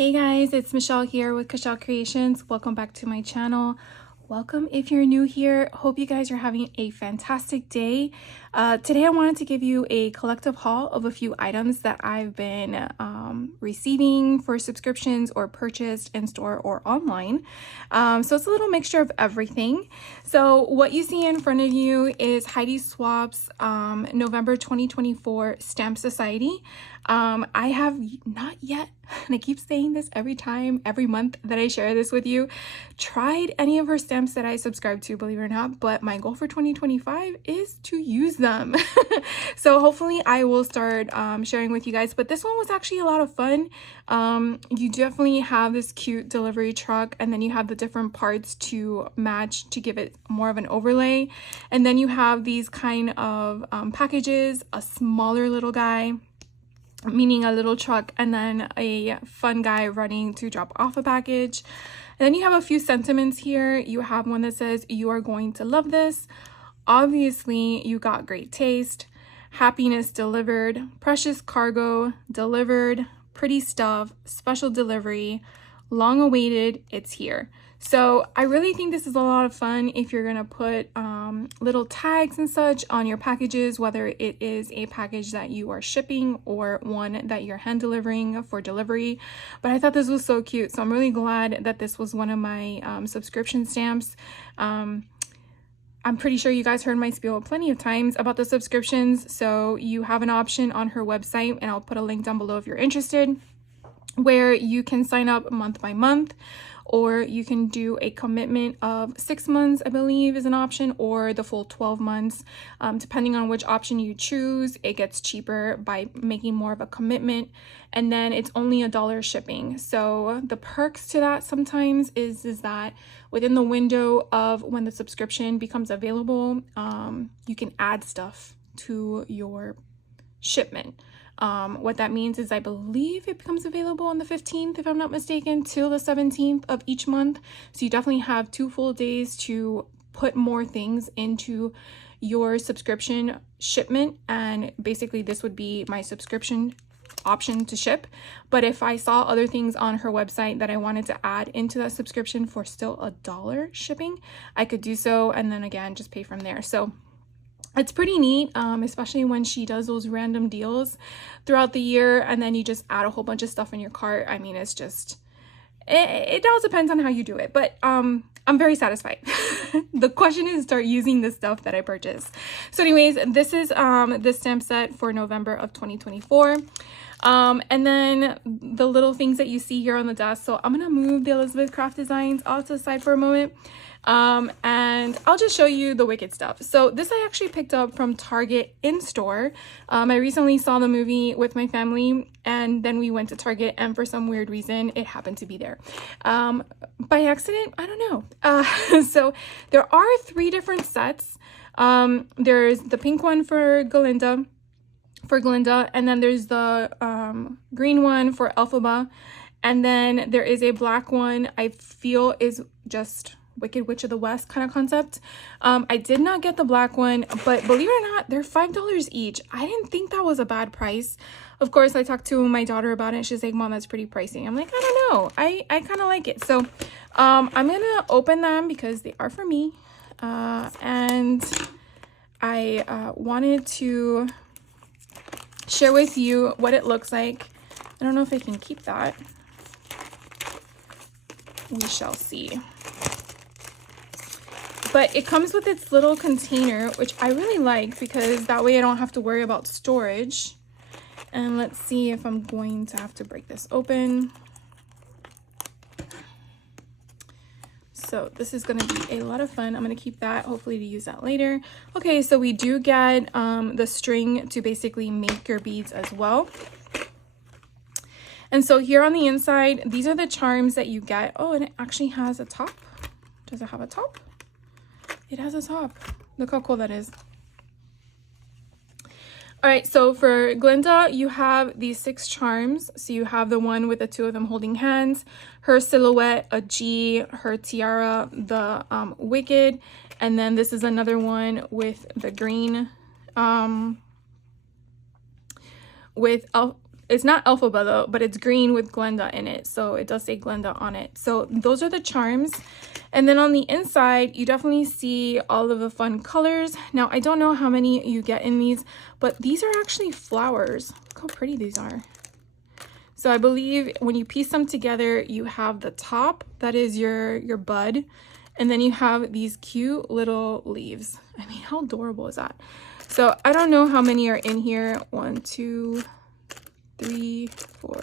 Hey guys, it's Michelle here with Michelle Creations. Welcome back to my channel. Welcome if you're new here. Hope you guys are having a fantastic day. Today I wanted to give you a collective haul of a few items that I've been receiving for subscriptions or purchased in store or online. So it's a little mixture of everything. So what you see in front of you is Heidi Swapp's November 2024 Stamp Society. I have not yet, and I keep saying this every month that I share this with you, tried any of her stamps that I subscribe to, believe it or not, but my goal for 2025 is to use them. So hopefully I will start sharing with you guys, but this one was actually a lot of fun. You definitely have this cute delivery truck, and then you have the different parts to match to give it more of an overlay. And then you have these kind of packages, a smaller little guy, meaning a little truck, and then a fun guy running to drop off a package. And then you have a few sentiments here. You have one that says, "You are going to love this." Obviously, you got great taste, happiness delivered, precious cargo delivered, pretty stuff, special delivery, long awaited, it's here. So I really think this is a lot of fun if you're gonna put little tags and such on your packages, whether it is a package that you are shipping or one that you're hand delivering for delivery. But I thought this was so cute, so I'm really glad that this was one of my subscription stamps. I'm pretty sure you guys heard my spiel plenty of times about the subscriptions, so you have an option on her website, and I'll put a link down below if you're interested, where you can sign up month by month, or you can do a commitment of 6 months, I believe is an option, or the full 12 months. Depending on which option you choose, it gets cheaper by making more of a commitment, and then it's only $1 shipping. So the perks to that sometimes is that within the window of when the subscription becomes available, you can add stuff to your shipment. What that means is I believe it becomes available on the 15th, if I'm not mistaken, till the 17th of each month. So you definitely have 2 full days to put more things into your subscription shipment. And basically this would be my subscription option to ship. But if I saw other things on her website that I wanted to add into that subscription for still $1 shipping, I could do so, and then again just pay from there. So it's pretty neat, especially when she does those random deals throughout the year, and then you just add a whole bunch of stuff in your cart. I mean, it's just, it all depends on how you do it, but I'm very satisfied. The question is start using the stuff that I purchased. So anyways, this is the stamp set for November of 2024. And then the little things that you see here on the desk. So I'm gonna move the Elizabeth Craft designs off to the side for a moment. And I'll just show you the Wicked stuff. So this I actually picked up from Target in store. I recently saw the movie with my family, and then we went to Target, and for some weird reason it happened to be there by accident. I don't know. So there are 3 different sets. There's the pink one for Glinda, and then there's the green one for Elphaba, and then there is a black one I feel is just Wicked Witch of the West kind of concept. I did not get the black one, but believe it or not, they're $5 each. I didn't think that was a bad price. Of course, I talked to my daughter about it, and she's like, "Mom, that's pretty pricey." I'm like, I don't know. I kind of like it. So I'm gonna open them because they are for me. And I wanted to share with you what it looks like. I don't know if I can keep that. We shall see. But it comes with its little container, which I really like because that way I don't have to worry about storage. And let's see if I'm going to have to break this open. So this is going to be a lot of fun. I'm going to keep that, hopefully to use that later. Okay, so we do get the string to basically make your beads as well. And so here on the inside, these are the charms that you get. Oh, and it actually has a top. Does it have a top? It has a top. Look how cool that is. All right, so for Glinda, you have these 6 charms. So you have the one with the 2 of them holding hands, her silhouette, a G, her tiara, the Wicked, and then this is another one with the green, with It's not Elphaba though, but it's green with Glenda in it. So it does say Glenda on it. So those are the charms. And then on the inside, you definitely see all of the fun colors. Now, I don't know how many you get in these, but these are actually flowers. Look how pretty these are. So I believe when you piece them together, you have the top, that is your bud. And then you have these cute little leaves. I mean, how adorable is that? So I don't know how many are in here. 1, 2, 3, 4,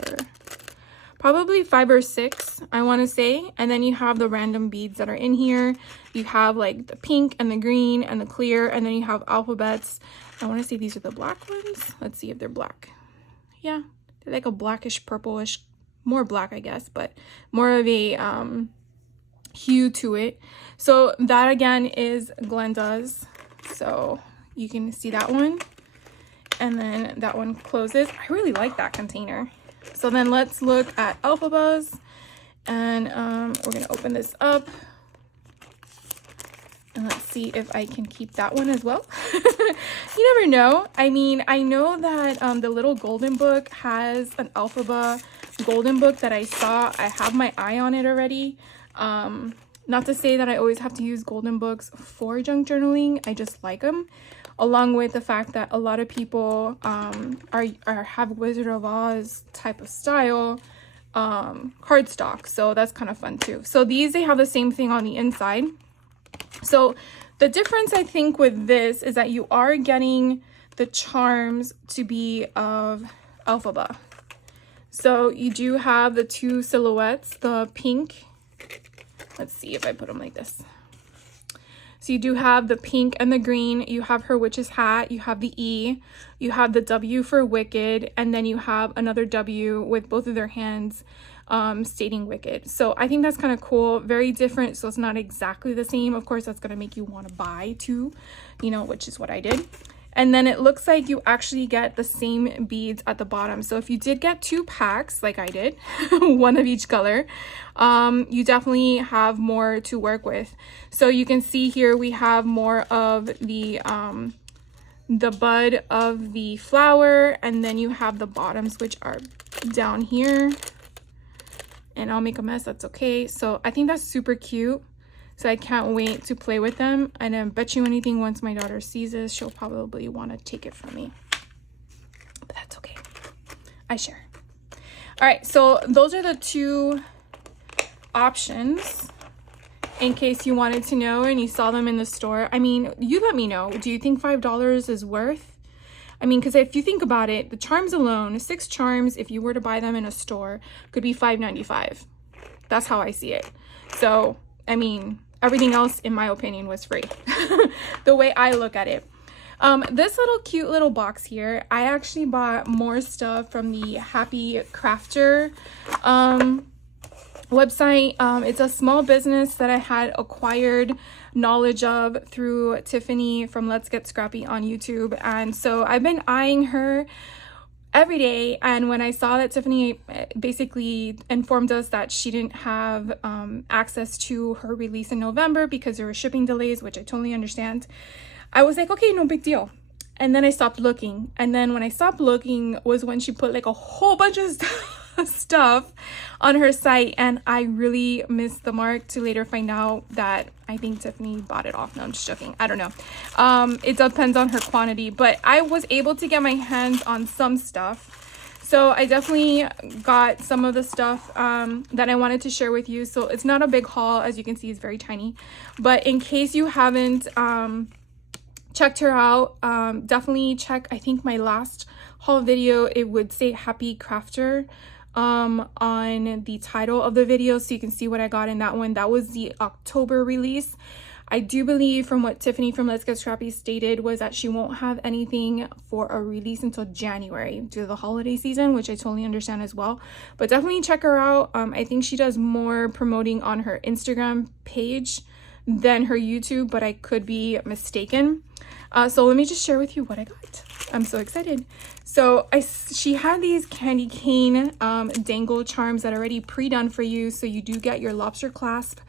probably 5 or 6, I want to say. And then you have the random beads that are in here. You have like the pink and the green and the clear, and then you have alphabets. I want to say these are the black ones. Let's see if they're black. Yeah, they're like a blackish purplish, more black I guess, but more of a hue to it. So that again is Glenda's. So you can see that one. And then that one closes. I really like that container. So then let's look at Elphaba's, and we're gonna open this up and let's see if I can keep that one as well. You never know. I mean, I know that the little golden book has an Elphaba golden book that I saw. I have my eye on it already. Not to say that I always have to use golden books for junk journaling. I just like them. Along with the fact that a lot of people have Wizard of Oz type of style cardstock, so that's kind of fun too. So these, they have the same thing on the inside. So the difference I think with this is that you are getting the charms to be of Elphaba. So you do have the 2 silhouettes, the pink. Let's see if I put them like this. So you do have the pink and the green, you have her witch's hat, you have the E, you have the W for wicked, and then you have another W with both of their hands stating wicked. So I think that's kind of cool, very different, so it's not exactly the same. Of course, that's going to make you want to buy 2, you know, which is what I did. And then it looks like you actually get the same beads at the bottom. So if you did get 2 packs, like I did, one of each color, you definitely have more to work with. So you can see here we have more of the bud of the flower, and then you have the bottoms, which are down here. And I'll make a mess, that's okay. So I think that's super cute. So I can't wait to play with them. And I bet you anything, once my daughter sees this, she'll probably want to take it from me. But that's okay. I share. All right, so those are the 2 options in case you wanted to know and you saw them in the store. I mean, you let me know. Do you think $5 is worth? I mean, because if you think about it, the charms alone, 6 charms, if you were to buy them in a store, could be $5.95. That's how I see it. So, I mean, everything else, in my opinion, was free. The way I look at it. This little cute little box here, I actually bought more stuff from the HappyCrafter website. It's a small business that I had acquired knowledge of through Tiffany from Let's Get Scrappy on YouTube. And so I've been eyeing her every day, and when I saw that Tiffany basically informed us that she didn't have access to her release in November because there were shipping delays, which I totally understand, I was like, okay, no big deal. And then I stopped looking, and then when I stopped looking was when she put like a whole bunch of stuff on her site, and I really missed the mark to later find out that I think Tiffany bought it off. No, I'm just joking. I don't know. It depends on her quantity, but I was able to get my hands on some stuff. So I definitely got some of the stuff that I wanted to share with you. So it's not a big haul. As you can see, it's very tiny. But in case you haven't checked her out, definitely check, I think my last haul video, it would say HappyCrafter on the title of the video, so you can see what I got in that one. That was the October release. I do believe from what Tiffany from Let's Get Scrappy stated was that she won't have anything for a release until January due to the holiday season, which I totally understand as well. But definitely check her out. I think she does more promoting on her Instagram page than her YouTube, but I could be mistaken. So let me just share with you what I got. I'm so excited. So she had these candy cane dangle charms that are already pre-done for you. So you do get your lobster clasp.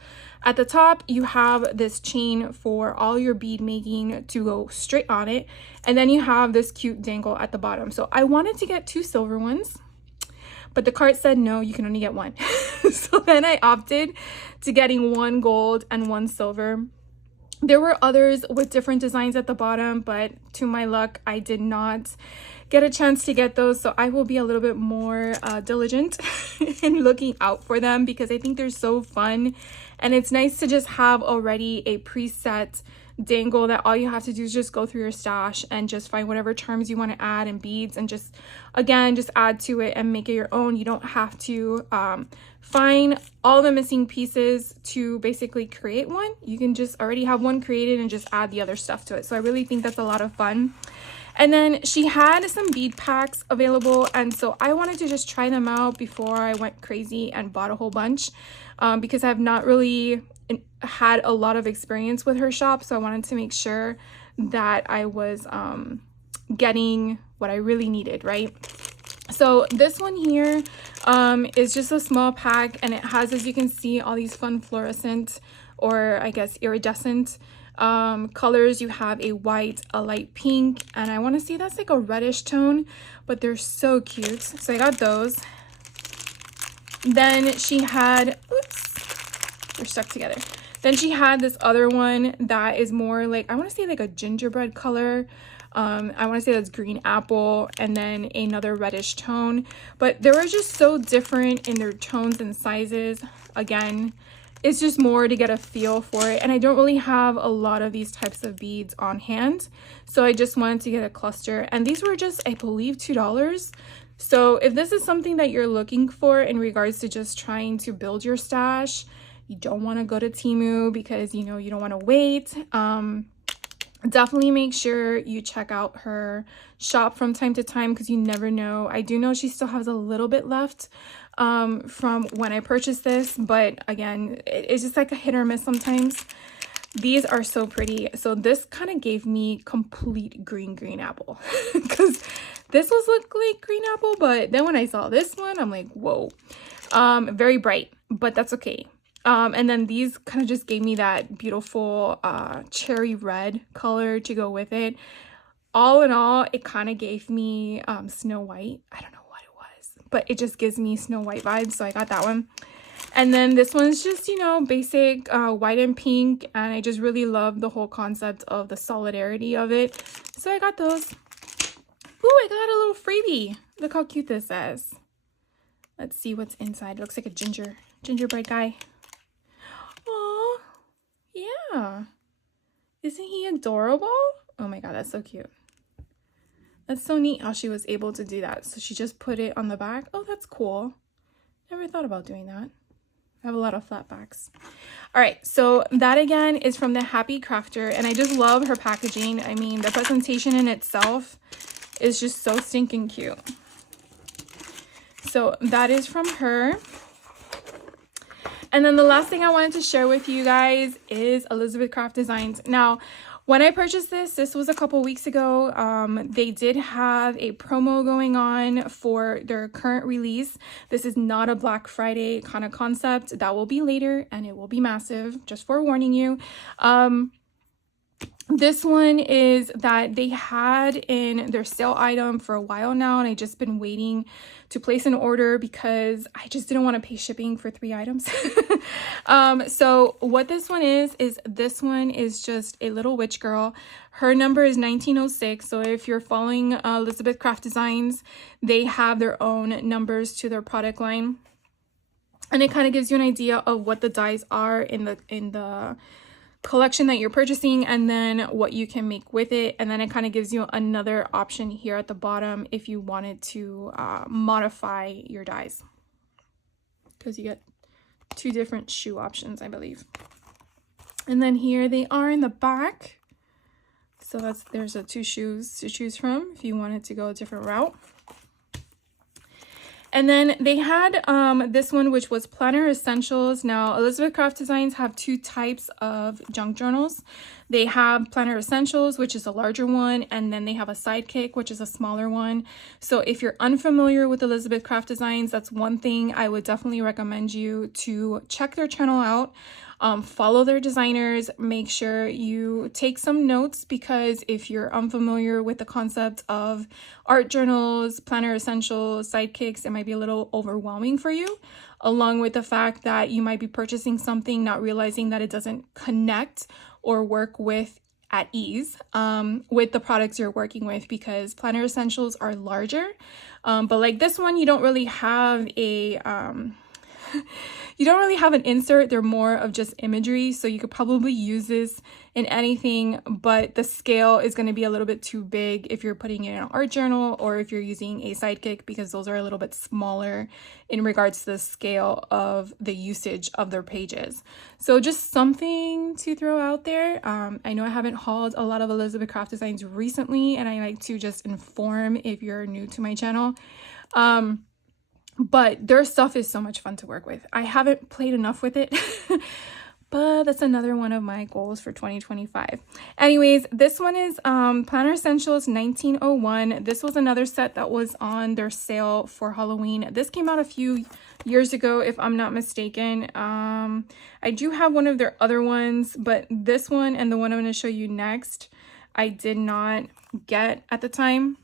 At the top, you have this chain for all your bead making to go straight on it. And then you have this cute dangle at the bottom. So I wanted to get 2 silver ones. but the cart said no, you can only get one. So then I opted to getting one gold and one silver. There were others with different designs at the bottom, but to my luck, I did not get a chance to get those. So I will be a little bit more diligent in looking out for them, because I think they're so fun. And it's nice to just have already a preset dangle that all you have to do is just go through your stash and just find whatever charms you want to add and beads, and just, again, just add to it and make it your own. You don't have to find all the missing pieces to basically create one. You can just already have one created and just add the other stuff to it. So I really think that's a lot of fun. And then she had some bead packs available, and so I wanted to just try them out before I went crazy and bought a whole bunch, because I've not really had a lot of experience with her shop. So I wanted to make sure that I was getting what I really needed, right? So this one here is just a small pack, and it has, as you can see, all these fun fluorescent, or I guess iridescent colors. You have a white, a light pink, and I want to say that's like a reddish tone, but they're so cute. So I got those. Then she had, oops, they're stuck together. Then she had this other one that is more like, I want to say like a gingerbread color. I want to say that's green apple, and then another reddish tone, but they were just so different in their tones and sizes. Again, it's just more to get a feel for it, and I don't really have a lot of these types of beads on hand, so I just wanted to get a cluster, and these were just, I believe, $2. So if this is something that you're looking for in regards to just trying to build your stash, you don't want to go to Temu because you don't want to wait. Definitely make sure you check out her shop from time to time, because you never know. I do know she still has a little bit left from when I purchased this, but again, it's just like a hit or miss sometimes. These are so pretty. So this kind of gave me complete green apple, because this was look like green apple, but then when I saw this one, I'm like, whoa. Very bright, but that's okay. And then these kind of just gave me that beautiful cherry red color to go with it. All in all, it kind of gave me Snow White. I don't know what it was, but it just gives me Snow White vibes, so I got that one. And then this one's just, basic white and pink, and I just really love the whole concept of the solidarity of it, so I got those. Ooh, I got a little freebie. Look how cute this is. Let's see what's inside. It looks like a gingerbread guy. Oh, yeah. Isn't he adorable? Oh my god, that's so cute. That's so neat how she was able to do that. So she just put it on the back. Oh, that's cool. Never thought about doing that. I have a lot of flat backs. All right, so that again is from the HappyCrafter, and I just love her packaging. I mean, the presentation in itself is just so stinking cute. So that is from her. And then the last thing I wanted to share with you guys is Elizabeth Craft Designs. Now, when I purchased this was a couple weeks ago. They did have a promo going on for their current release. This is not a Black Friday kind of concept. That will be later, and it will be massive, just forewarning you. This one is that they had in their sale item for a while now, and I just been waiting to place an order because I just didn't want to pay shipping for 3 items. So what this one is this one is just a little witch girl. Her number is 1906. So if you're following Elizabeth Craft Designs, they have their own numbers to their product line, and it kind of gives you an idea of what the dies are in the collection that you're purchasing, and then what you can make with it. And then it kind of gives you another option here at the bottom if you wanted to modify your dies, because you get 2 different shoe options, I believe. And then here they are in the back. So there's 2 shoes to choose from if you wanted to go a different route. And then they had this one, which was Planner Essentials. Now, Elizabeth Craft Designs have 2 types of junk journals. They have Planner Essentials, which is a larger one, and then they have a Sidekick, which is a smaller one. So if you're unfamiliar with Elizabeth Craft Designs, that's one thing I would definitely recommend you to check their channel out. Follow their designers. Make sure you take some notes, because if you're unfamiliar with the concept of art journals, planner essentials, sidekicks, it might be a little overwhelming for you, along with the fact that you might be purchasing something not realizing that it doesn't connect or work with at ease with the products you're working with, because planner essentials are larger, but like this one, you don't really have a you don't really have an insert. They're more of just imagery, so you could probably use this in anything, but the scale is going to be a little bit too big if you're putting it in an art journal or if you're using a sidekick, because those are a little bit smaller in regards to the scale of the usage of their pages. So just something to throw out there. I know I haven't hauled a lot of Elizabeth Craft designs recently, and I like to just inform if you're new to my channel. But their stuff is so much fun to work with. I haven't played enough with it, but that's another one of my goals for 2025. Anyways, this one is Planner Essentials 1901. This was another set that was on their sale for Halloween. This came out a few years ago, if I'm not mistaken. I do have one of their other ones, but this one and the one I'm going to show you next, I did not get at the time.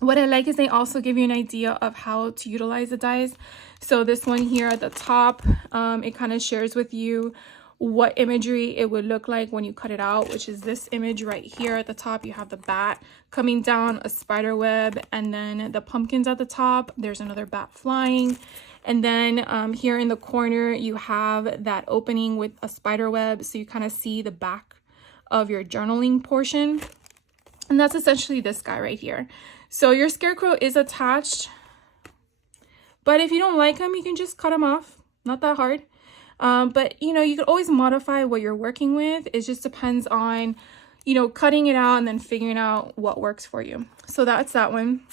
What I like is they also give you an idea of how to utilize the dies. So this one here at the top, it kind of shares with you what imagery it would look like when you cut it out, which is this image right here at the top. You have the bat coming down, a spider web, and then the pumpkins at the top. There's another bat flying. And then here in the corner, you have that opening with a spider web. So you kind of see the back of your journaling portion. And that's essentially this guy right here. So your scarecrow is attached, but if you don't like him, you can just cut him off. Not that hard. But you know, you could always modify what you're working with. It just depends on, you know, cutting it out and then figuring out what works for you. So that's that one.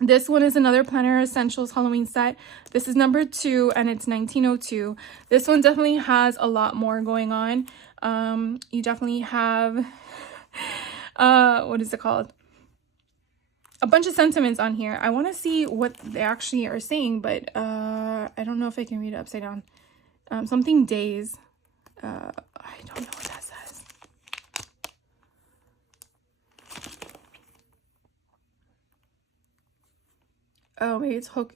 This one is another Planner Essentials Halloween set. This is number 2 and it's 1902. This one definitely has a lot more going on. You definitely have, what is it called? A bunch of sentiments on here. I want to see what they actually are saying, but I don't know if I can read it upside down. Something days. I don't know what that says. Oh, maybe it's hook.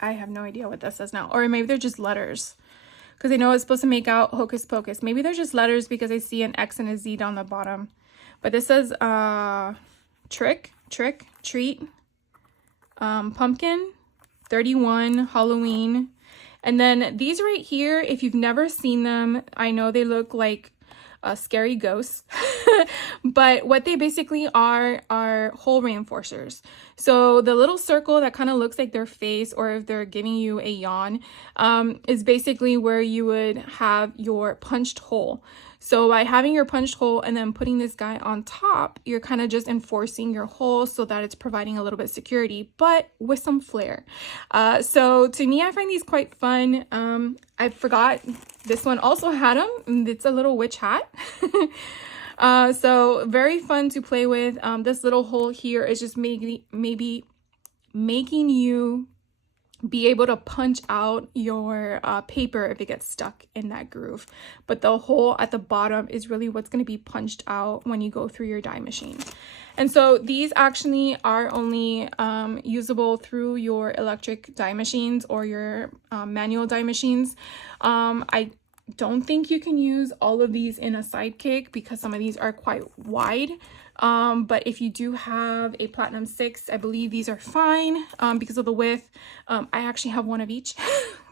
I have no idea what that says now. Or maybe they're just letters, because I know it's supposed to make out hocus pocus. Maybe they're just letters because I see an X and a Z down the bottom. But this says trick, treat, pumpkin, 31, Halloween. And then these right here, if you've never seen them, I know they look like scary ghosts, but what they basically are hole reinforcers. So the little circle that kind of looks like their face, or if they're giving you a yawn, is basically where you would have your punched hole. So by having your punched hole and then putting this guy on top, you're kind of just enforcing your hole so that it's providing a little bit of security, but with some flair. So to me, I find these quite fun. I forgot this one also had them. It's a little witch hat. So very fun to play with. This little hole here is just maybe making you be able to punch out your paper if it gets stuck in that groove. But the hole at the bottom is really what's going to be punched out when you go through your die machine. And so these actually are only usable through your electric die machines or your manual die machines. I don't think you can use all of these in a sidekick because some of these are quite wide. But if you do have a Platinum 6, I believe these are fine because of the width. I actually have one of each,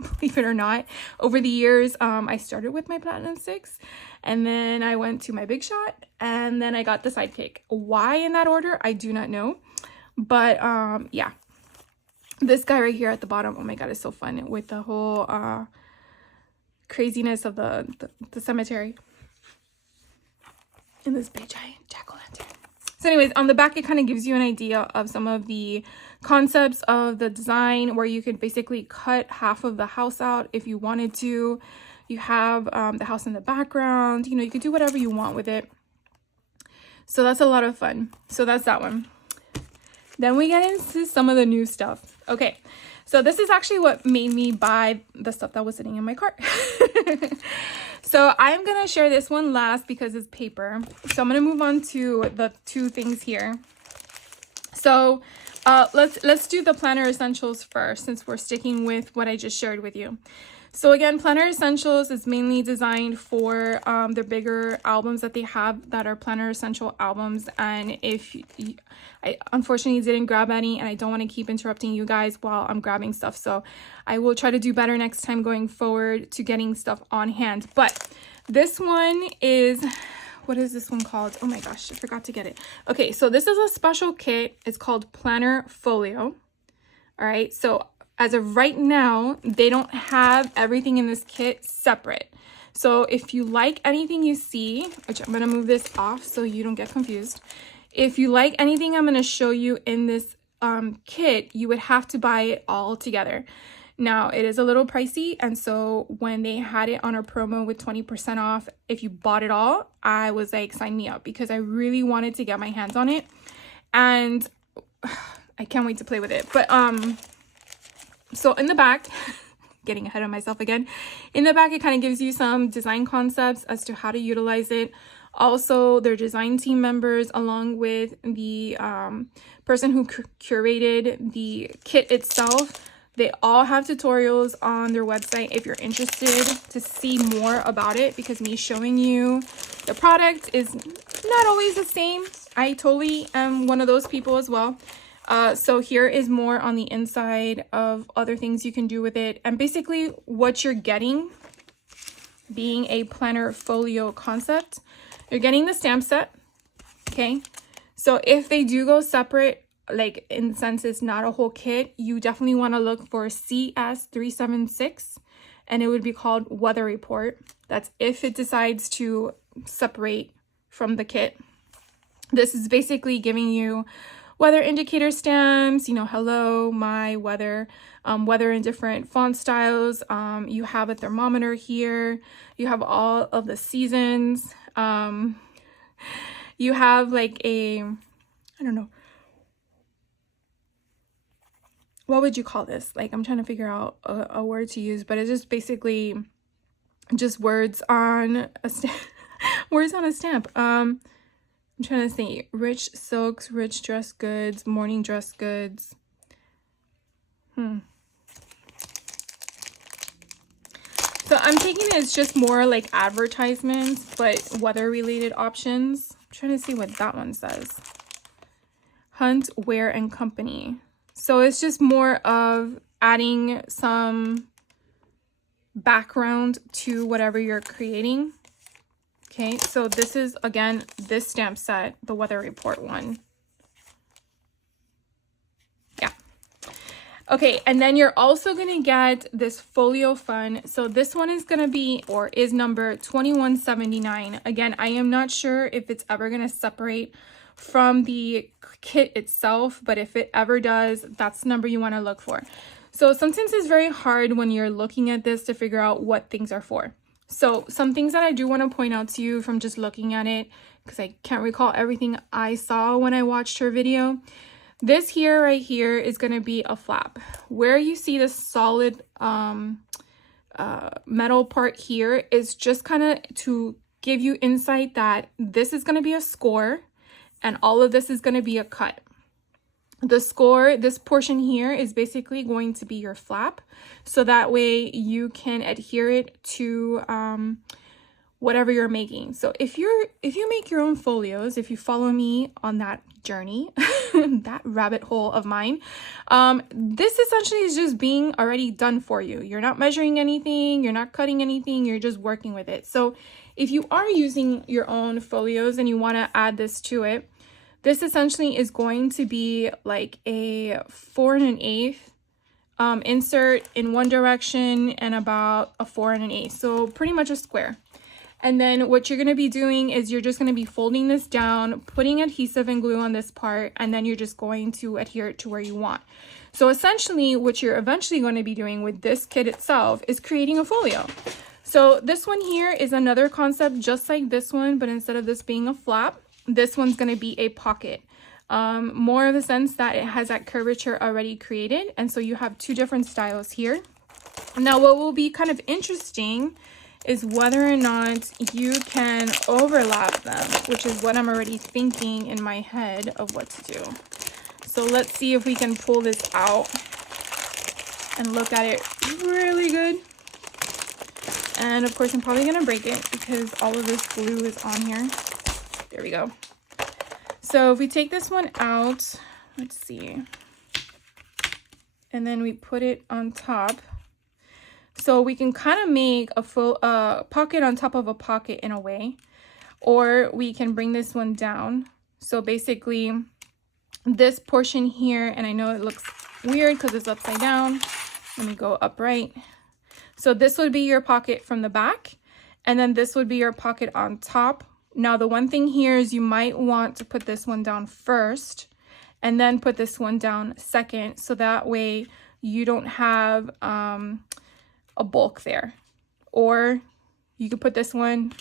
believe it or not. Over the years, I started with my Platinum 6 and then I went to my Big Shot and then I got the sidekick. Why in that order, I do not know. But yeah, this guy right here at the bottom, oh my god, it's so fun with the whole craziness of the cemetery. And this big giant jack-o'-lantern. So anyways, on the back, it kind of gives you an idea of some of the concepts of the design, where you could basically cut half of the house out if you wanted to. You have the house in the background. You know, you could do whatever you want with it. So that's a lot of fun. So that's that one. Then we get into some of the new stuff. Okay, So this is actually what made me buy the stuff that was sitting in my cart. So I'm gonna share this one last because it's paper. So I'm gonna move on to the two things here. So let's do the planner essentials first, since we're sticking with what I just shared with you. So again, Planner Essentials is mainly designed for their bigger albums that they have that are Planner Essential albums. And if I unfortunately didn't grab any, and I don't want to keep interrupting you guys while I'm grabbing stuff, so I will try to do better next time going forward to getting stuff on hand. But this one is, what is this one called? Oh my gosh, I forgot to get it. Okay, so this is a special kit. It's called Planner Folio. All right, so as of right now, they don't have everything in this kit separate. So if you like anything you see, which I'm gonna move this off so you don't get confused. If you like anything I'm gonna show you in this kit, you would have to buy it all together. Now, it is a little pricey, and so when they had it on a promo with 20% off, if you bought it all, I was like, sign me up, because I really wanted to get my hands on it, and I can't wait to play with it. But so in the back, getting ahead of myself again, in the back it kind of gives you some design concepts as to how to utilize it. Also, their design team members, along with the person who curated the kit itself, they all have tutorials on their website if you're interested to see more about it, because me showing you the product is not always the same. I totally am one of those people as well. So here is more on the inside of other things you can do with it. And basically what you're getting, being a planner folio concept, you're getting the stamp set. Okay. So if they do go separate, like in the sense it's not a whole kit, you definitely want to look for CS376, and it would be called Weather Report. That's if it decides to separate from the kit. This is basically giving you weather indicator stamps, you know, hello, my weather, weather in different font styles. You have a thermometer here. You have all of the seasons. You have like a, I don't know, what would you call this? Like, I'm trying to figure out a word to use, but it's just basically just words on a words on a stamp. I'm trying to think. Rich silks, rich dress goods, morning dress goods. So I'm thinking it's just more like advertisements, but weather related options. I'm trying to see what that one says. Hunt, Wear and Company. So it's just more of adding some background to whatever you're creating. Okay, so this is, again, this stamp set, the Weather Report one. Yeah. Okay, and then you're also going to get this Folio Fun. So this one is going to be, or is number 2179. Again, I am not sure if it's ever going to separate from the kit itself, but if it ever does, that's the number you want to look for. So sometimes it's very hard when you're looking at this to figure out what things are for. So some things that I do want to point out to you from just looking at it, because I can't recall everything I saw when I watched her video. This here right here is going to be a flap. Where you see the solid metal part here is just kind of to give you insight that this is going to be a score and all of this is going to be a cut. The score, this portion here, is basically going to be your flap, so that way you can adhere it to whatever you're making. So if you make your own folios, if you follow me on that journey, that rabbit hole of mine, this essentially is just being already done for you. You're not measuring anything, you're not cutting anything, you're just working with it. So if you are using your own folios and you want to add this to it, this essentially is going to be like a 4 1/8 insert in one direction and about a 4 1/8. So pretty much a square. And then what you're going to be doing is you're just going to be folding this down, putting adhesive and glue on this part, and then you're just going to adhere it to where you want. So essentially what you're eventually going to be doing with this kit itself is creating a folio. So this one here is another concept just like this one, but instead of this being a flap, this one's going to be a pocket. more of a sense that it has that curvature already created. And so you have two different styles here. Now, what will be kind of interesting is whether or not you can overlap them, which is what I'm already thinking in my head of what to do. So let's see if we can pull this out and look at it really good. And of course, I'm probably gonna break it because all of this glue is on here. There we go. So if we take this one out, let's see, and then we put it on top. So we can kind of make a full pocket on top of a pocket in a way, or we can bring this one down. So basically this portion here, and I know it looks weird because it's upside down. Let me go upright. So this would be your pocket from the back, and then this would be your pocket on top. Now, the one thing here is you might want to put this one down first and then put this one down second. So that way you don't have a bulk there. Or you could put this one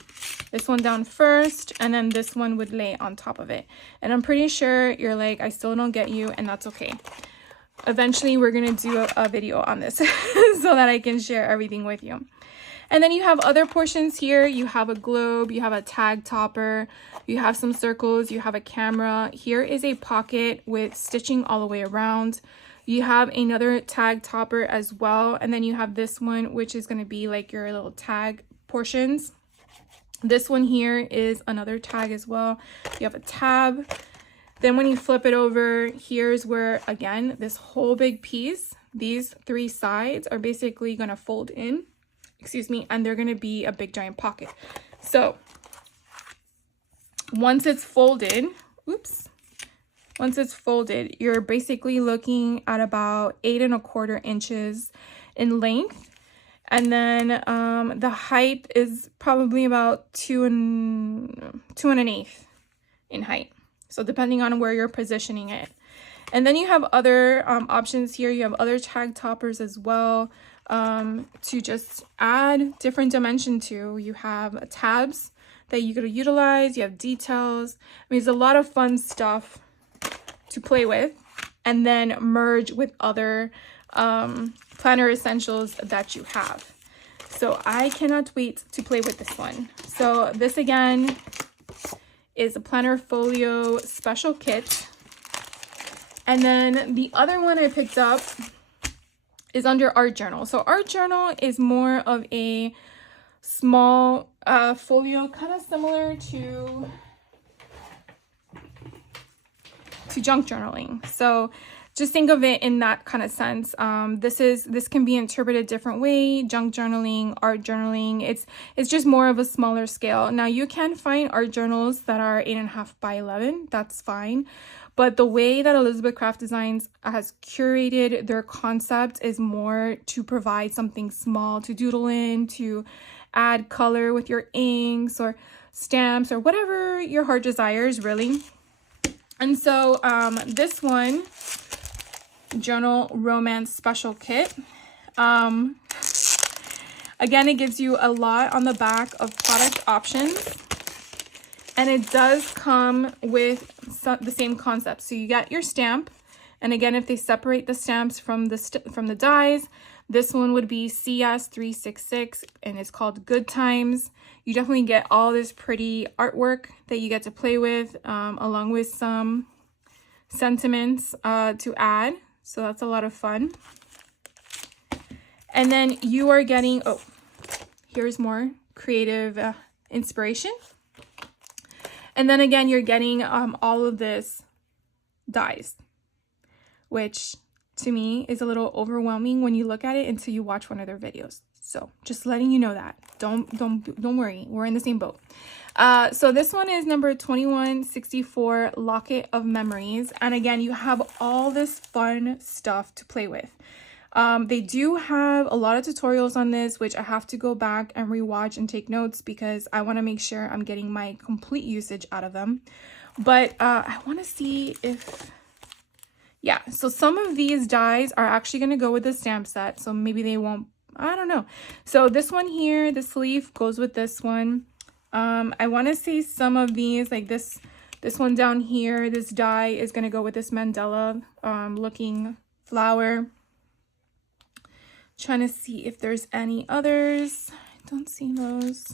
down first, and then this one would lay on top of it. And I'm pretty sure you're like, I still don't get you, and that's okay. Eventually, we're going to do a video on this so that I can share everything with you. And then you have other portions here. You have a globe, you have a tag topper, you have some circles, you have a camera. Here is a pocket with stitching all the way around. You have another tag topper as well. And then you have this one, which is going to be like your little tag portions. This one here is another tag as well. You have a tab. Then when you flip it over, here's where, again, this whole big piece, these three sides are basically going to fold in. Excuse me, and they're going to be a big giant pocket. So once it's folded, once it's folded, you're basically looking at about 8 1/4 inches in length. And then the height is probably about 2 1/8 in height. So depending on where you're positioning it. And then you have other options here. You have other tag toppers as well. To just add different dimension to. You have tabs that you could utilize, you have details. I mean, there's a lot of fun stuff to play with and then merge with other planner essentials that you have. So I cannot wait to play with this one. So this again is a planner folio special kit. And then the other one I picked up is under art journal. So art journal is more of a small folio, kind of similar to junk journaling. So just think of it in that kind of sense. This can be interpreted a different way. Junk journaling, art journaling. It's just more of a smaller scale. Now you can find art journals that are 8.5 by 11. That's fine. But the way that Elizabeth Craft Designs has curated their concept is more to provide something small to doodle in, to add color with your inks or stamps or whatever your heart desires, really. And so this one, Journal Romance Special Kit. Again, it gives you a lot on the back of product options. And it does come with the same concept. So you get your stamp. And again, if they separate the stamps from the dies, this one would be CS366 and it's called Good Times. You definitely get all this pretty artwork that you get to play with, along with some sentiments to add. So that's a lot of fun. And then you are getting, here's more creative inspiration. And then again, you're getting all of this dies, which to me is a little overwhelming when you look at it until you watch one of their videos. So just letting you know that. Don't worry, we're in the same boat. So this one is number 2164, Locket of Memories. And again, you have all this fun stuff to play with. They do have a lot of tutorials on this, which I have to go back and rewatch and take notes because I want to make sure I'm getting my complete usage out of them. But I want to see if, yeah, so some of these dies are actually going to go with the stamp set. So maybe they won't, I don't know. So this one here, this leaf goes with this one. I want to see some of these, like this This one down here, this die is going to go with this mandala looking flower. Trying to see if there's any others. I don't see those.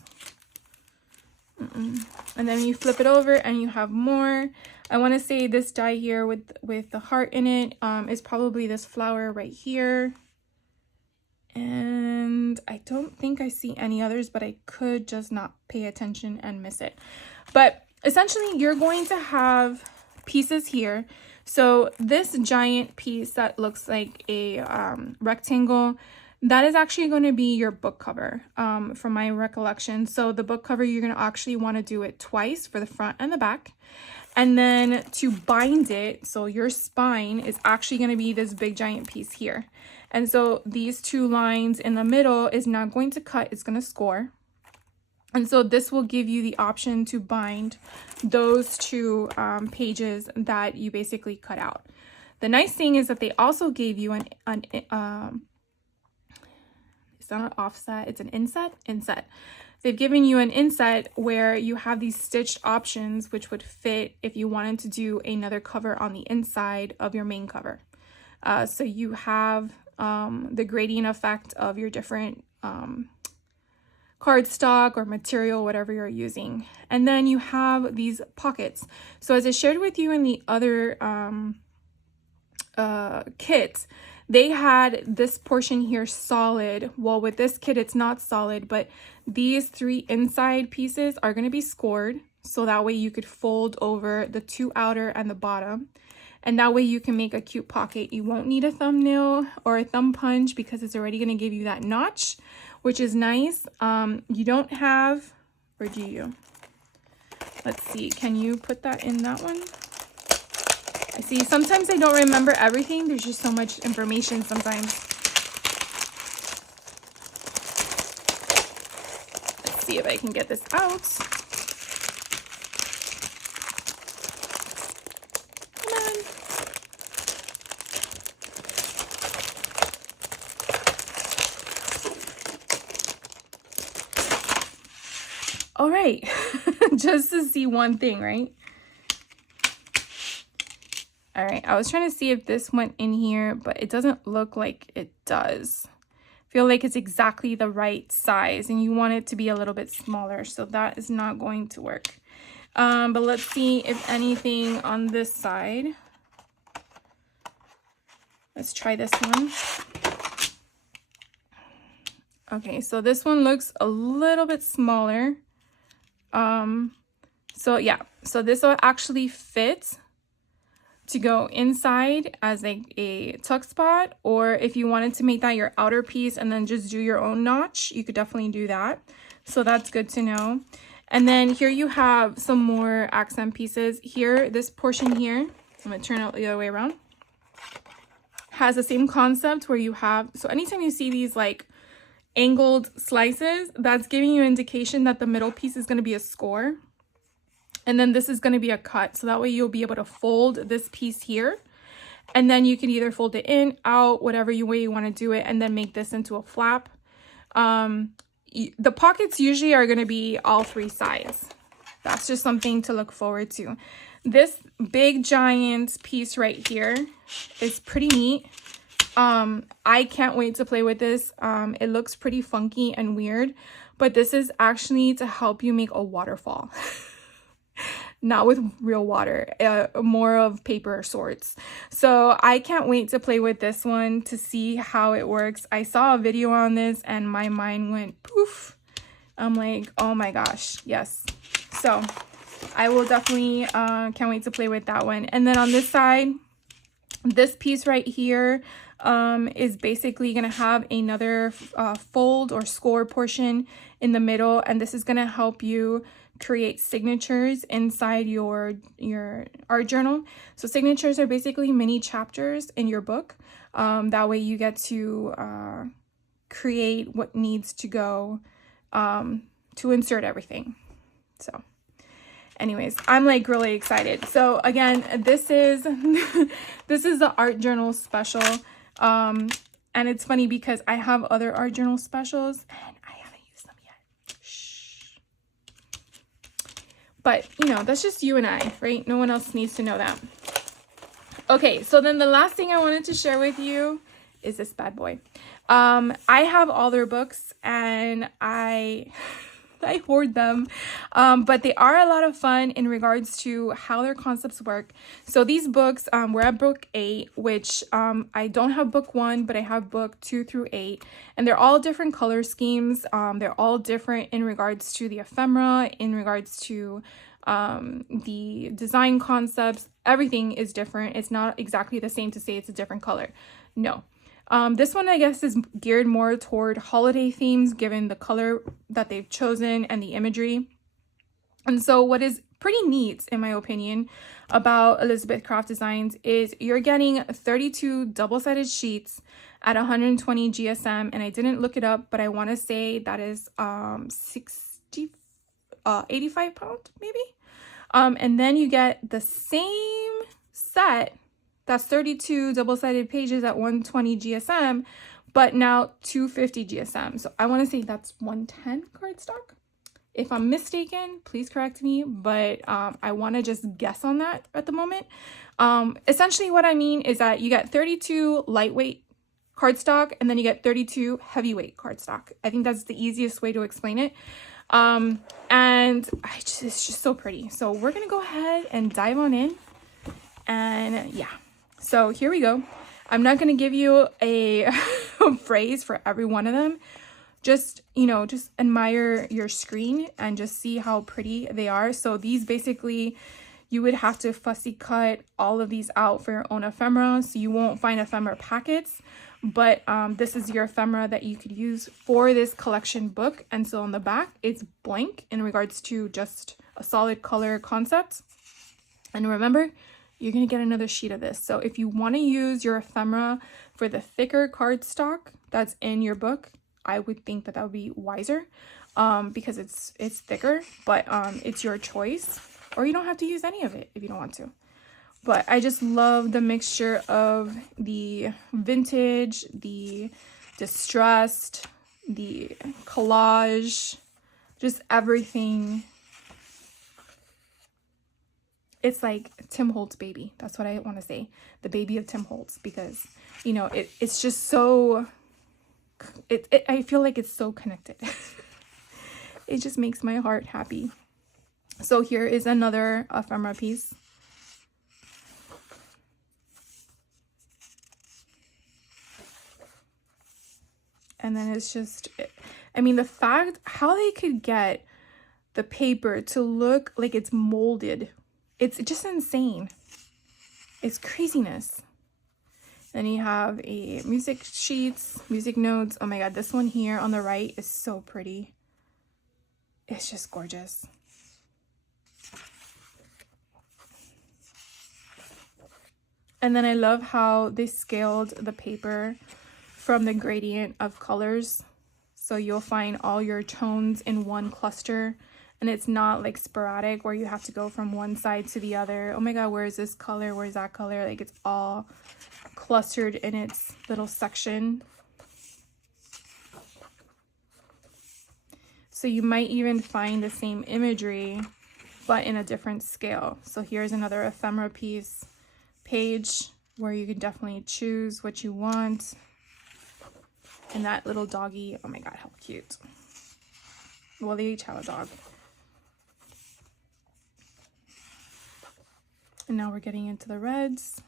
And then you flip it over and you have more. I want to say this die here with the heart in it is probably this flower right here. And I don't think I see any others, but I could just not pay attention and miss it. But essentially, you're going to have pieces here. So this giant piece that looks like a rectangle, that is actually going to be your book cover from my recollection. So the book cover, you're going to actually want to do it twice for the front and the back. And then to bind it, so your spine is actually going to be this big giant piece here. And so these two lines in the middle is not going to cut, it's going to score. And so this will give you the option to bind those two pages that you basically cut out. The nice thing is that they also gave you it's not an offset, it's an inset. They've given you an inset where you have these stitched options, which would fit if you wanted to do another cover on the inside of your main cover. So you have the gradient effect of your different cardstock or material, whatever you're using. And then you have these pockets. So as I shared with you in the other kits, they had this portion here solid. Well, with this kit, it's not solid, but these three inside pieces are going to be scored. So that way you could fold over the two outer and the bottom. And that way you can make a cute pocket. You won't need a thumbnail or a thumb punch because it's already going to give you that notch, which is nice. You don't have, or do you? Let's see, can you put that in that one? I see, sometimes I don't remember everything. There's just so much information sometimes. Let's see if I can get this out. All right, just to see one thing, right? All right, I was trying to see if this went in here, but it doesn't look like it does. I feel like it's exactly the right size and you want it to be a little bit smaller, so that is not going to work. But let's see if anything on this side. Let's try this one. Okay, so this one looks a little bit smaller. So yeah, so this will actually fit to go inside as a tuck spot, or if you wanted to make that your outer piece and then just do your own notch, you could definitely do that. So that's good to know. And then here you have some more accent pieces. Here, this portion here, I'm gonna turn it the other way around, has the same concept where you have, so anytime you see these like angled slices, that's giving you an indication that the middle piece is going to be a score, and then this is going to be a cut, so that way you'll be able to fold this piece here, and then you can either fold it in, out, whatever way you want to do it, and then make this into a flap. The pockets usually are going to be all three sides. That's just something to look forward to. This big giant piece right here is pretty neat. I can't wait to play with this. It looks pretty funky and weird, but this is actually to help you make a waterfall. Not with real water, more of paper sorts. So I can't wait to play with this one to see how it works. I saw a video on this and my mind went poof. I'm like, oh my gosh, yes. So I will definitely can't wait to play with that one. And then on this side, this piece right here is basically going to have another fold or score portion in the middle, and this is going to help you create signatures inside your art journal. So signatures are basically mini chapters in your book. That way you get to create what needs to go to insert everything. So anyways, I'm like really excited. So again, this is this is the art journal special. And it's funny because I have other art journal specials and I haven't used them yet. Shh. But, you know, that's just you and I, right? No one else needs to know that. Okay, so then the last thing I wanted to share with you is this bad boy. I have all their books, and I hoard them, but they are a lot of fun in regards to how their concepts work. So these books, we're at book 8, which I don't have book 1, but I have book 2 through 8, and they're all different color schemes. They're all different in regards to the ephemera, in regards to the design concepts. Everything is different. It's not exactly the same to say it's a different color. No. This one, I guess, is geared more toward holiday themes, given the color that they've chosen and the imagery. And so what is pretty neat, in my opinion, about Elizabeth Craft Designs is you're getting 32 double-sided sheets at 120 GSM. And I didn't look it up, but I want to say that is 85 pound, maybe. And then you get the same set. That's 32 double-sided pages at 120 GSM, but now 250 GSM. So I want to say that's 110 cardstock. If I'm mistaken, please correct me, but I want to just guess on that at the moment. Essentially what I mean is that you get 32 lightweight cardstock, and then you get 32 heavyweight cardstock. I think that's the easiest way to explain it. And it's just so pretty. So we're going to go ahead and dive on in. And yeah. So here we go. I'm not going to give you a phrase for every one of them. Just, you know, just admire your screen and just see how pretty they are. So these basically, you would have to fussy cut all of these out for your own ephemera. So you won't find ephemera packets, but this is your ephemera that you could use for this collection book. And so on the back, it's blank in regards to just a solid color concept. And remember, you're going to get another sheet of this. So if you want to use your ephemera for the thicker cardstock that's in your book, I would think that would be wiser because it's thicker, but it's your choice. Or you don't have to use any of it if you don't want to. But I just love the mixture of the vintage, the distressed, the collage, just everything. It's like Tim Holtz baby. That's what I want to say. The baby of Tim Holtz, because, you know, it's just so, I feel like it's so connected. It just makes my heart happy. So here is another ephemera piece. And then it's just, I mean, the fact how they could get the paper to look like it's molded. It's just insane. It's craziness. Then you have a music sheets, music notes. Oh my God, this one here on the right is so pretty. It's just gorgeous. And then I love how they scaled the paper from the gradient of colors. So you'll find all your tones in one cluster. And it's not like sporadic where you have to go from one side to the other. Oh my God, where is this color? Where's that color? Like it's all clustered in its little section. So you might even find the same imagery, but in a different scale. So here's another ephemera piece page where you can definitely choose what you want. And that little doggy, oh my God, how cute. Well, they each have a dog. And now we're getting into the reds.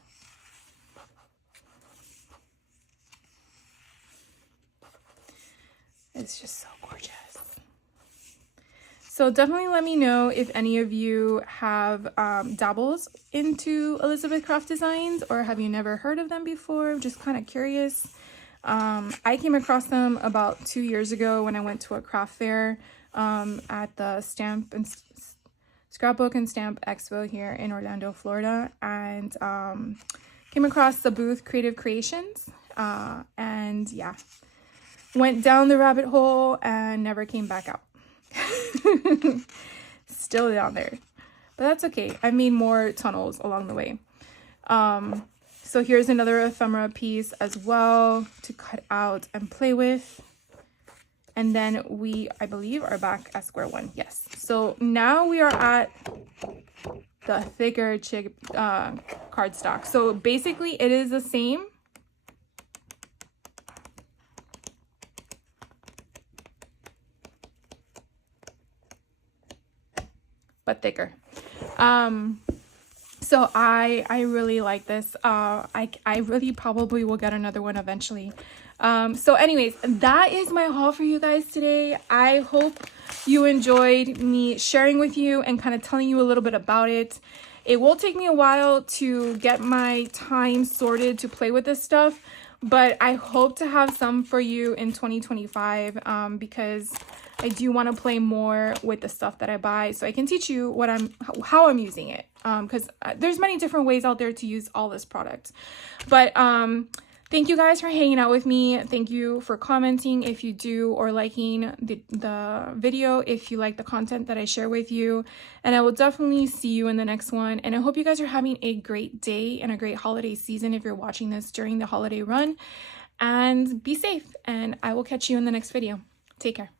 It's just so gorgeous. So definitely let me know if any of you have dabbles into Elizabeth Craft Designs, or have you never heard of them before? Just kind of curious. I came across them about 2 years ago when I went to a craft fair at the Scrapbook and Stamp Expo here in Orlando, Florida, and came across the booth Creative Creations, and yeah, went down the rabbit hole and never came back out. Still down there, but that's okay. I made more tunnels along the way. So here's another ephemera piece as well to cut out and play with. And then we, I believe, are back at square one. Yes. So now we are at the thicker cardstock. So basically it is the same. But thicker. So I really like this. I really probably will get another one eventually. So anyways, that is my haul for you guys today. I hope you enjoyed me sharing with you and kind of telling you a little bit about it. It will take me a while to get my time sorted to play with this stuff, but I hope to have some for you in 2025 because I do want to play more with the stuff that I buy so I can teach you how I'm using it, because there's many different ways out there to use all this product. But thank you guys for hanging out with me. Thank you for commenting if you do, or liking the video if you like the content that I share with you. And I will definitely see you in the next one. And I hope you guys are having a great day and a great holiday season if you're watching this during the holiday run. And be safe, and I will catch you in the next video. Take care.